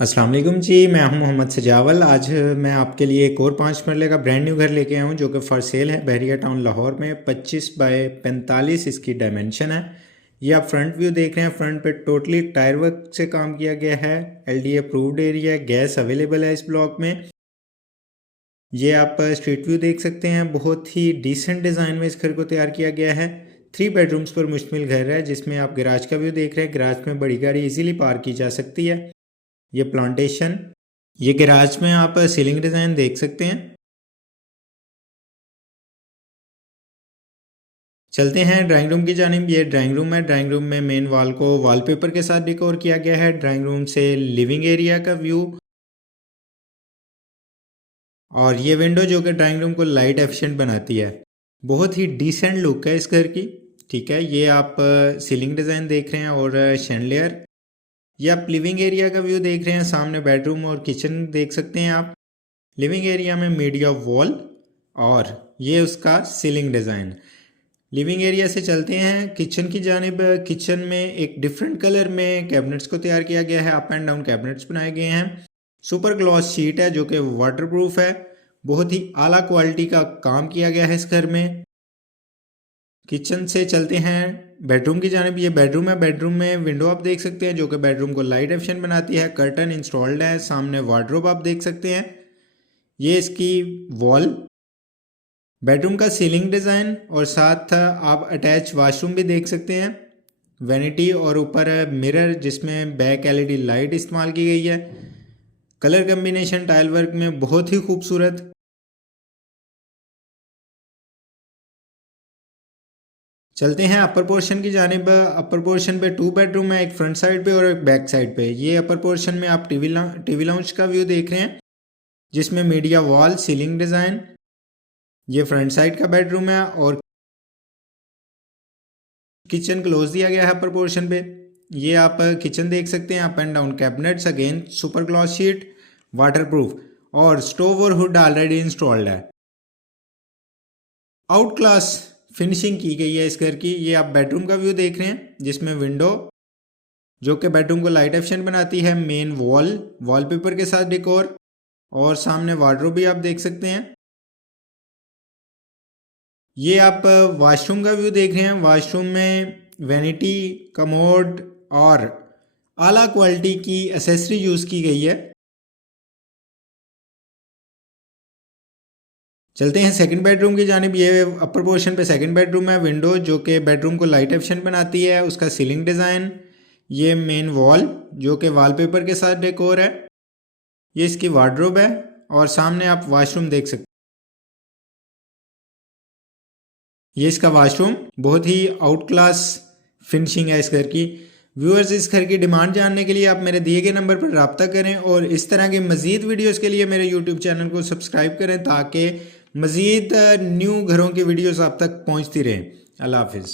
अस्सलाम वालेकुम जी, मैं हूं मोहम्मद सजावल। आज मैं आपके लिए एक और 5 मरले का ब्रांड न्यू घर लेके आया हूं जो कि फॉर सेल है बहरिया टाउन लाहौर में। 25 बाय 45 इसकी डायमेंशन है। ये आप फ्रंट व्यू देख रहे हैं। फ्रंट पे टोटली टायर वर्क से काम किया गया है। एलडी अप्रूव्ड एरिया है। गैस अवेलेबल है इस ब्लॉक में। ये आप स्ट्रीट व्यू देख सकते हैं। बहुत ही डिसेंट डिज़ाइन में इस घर को तैयार किया गया है। 3 बेडरूम्स पर मुश्तमिल घर है जिसमें आप गैराज का व्यू देख रहे हैं। गैराज में बड़ी गाड़ी इजीली पार्क की जा सकती है। ये प्लांटेशन, ये गैराज में आप सीलिंग डिज़ाइन देख सकते हैं। चलते हैं ड्राइंग रूम की जानिब। ये ड्राइंग रूम है। ड्राइंग रूम में मेन वॉल को वॉलपेपर के साथ डेकोर किया गया है। ड्राइंग रूम से लिविंग एरिया का व्यू, और ये विंडो जो कि ड्राइंग रूम को लाइट एफिशिएंट बनाती है। बहुत ही डिसेंट लुक है इस घर की। ठीक है, ये आप सीलिंग डिज़ाइन देख रहे हैं और शैंडलियर। ये आप लिविंग एरिया का व्यू देख रहे हैं। सामने बेडरूम और किचन देख सकते हैं आप। लिविंग एरिया में मीडिया वॉल और ये उसका सीलिंग डिज़ाइन। लिविंग एरिया से चलते हैं किचन की जानिब। किचन में एक डिफरेंट कलर में कैबिनेट्स को तैयार किया गया है। अप एंड डाउन कैबिनेट्स बनाए गए हैं। सुपर ग्लॉस शीट है जो कि वाटरप्रूफ है। बहुत ही आला क्वालिटी का काम किया गया है इस घर में। किचन से चलते हैं बेडरूम की जानिब। ये बेडरूम है। बेडरूम में विंडो आप देख सकते हैं जो कि बेडरूम को लाइट एफिशिएंट बनाती है। कर्टन इंस्टॉल्ड है। सामने वार्डरोब आप देख सकते हैं। ये इसकी वॉल, बेडरूम का सीलिंग डिज़ाइन और साथ आप अटैच वाशरूम भी देख सकते हैं। वैनिटी और ऊपर मिरर जिसमें बैक एलईडी लाइट इस्तेमाल की गई है। कलर कम्बिनेशन टाइल वर्क में बहुत ही खूबसूरत। चलते हैं अपर पोर्शन की जानिब। अपर पोर्शन पे 2 बेडरूम है, एक फ्रंट साइड पे और एक बैक साइड पे। ये अपर पोर्शन में आप टीवी लाउंज का व्यू देख रहे हैं जिसमें मीडिया वॉल, सीलिंग डिज़ाइन। ये फ्रंट साइड का बेडरूम है और किचन क्लोज दिया गया है अपर पोर्शन पे। ये आप किचन देख सकते हैं। Up and down cabinets, again super gloss sheet, waterproof, और स्टोव और हुड ऑलरेडी इंस्टॉल्ड है। आउट क्लास फिनिशिंग की गई है इस घर की। ये आप बेडरूम का व्यू देख रहे हैं जिसमें विंडो जो कि बेडरूम को लाइट एफिशिएंट बनाती है। मेन वॉल वॉलपेपर के साथ डेकोर, और सामने वार्डरोब भी आप देख सकते हैं। ये आप वॉशरूम का व्यू देख रहे हैं। वॉशरूम में वैनिटी, कमोड और आला क्वालिटी की एसेसरी यूज़ की गई है। चलते हैं सेकंड बेडरूम की जानिब। ये अपर पोर्शन पे सेकंड बेडरूम है। विंडो जो कि बेडरूम को लाइट एफिशिएंट बनाती है। उसका सीलिंग डिज़ाइन, ये मेन वॉल जो कि वॉलपेपर के साथ डेकोर है। ये इसकी वार्डरोब है और सामने आप वॉशरूम देख सकते हैं। ये इसका वॉशरूम, बहुत ही आउट क्लास फिनिशिंग है इस घर की। व्यूअर्स, इस घर की डिमांड जानने के लिए आप मेरे दिए गए नंबर पर रब्ता करें और इस तरह की मज़ीद वीडियोस के लिए मेरे यूट्यूब चैनल को सब्सक्राइब करें ताकि मज़ीद न्यू घरों की वीडियोस आप तक पहुंचती रहें। अल्लाह हाफिज़।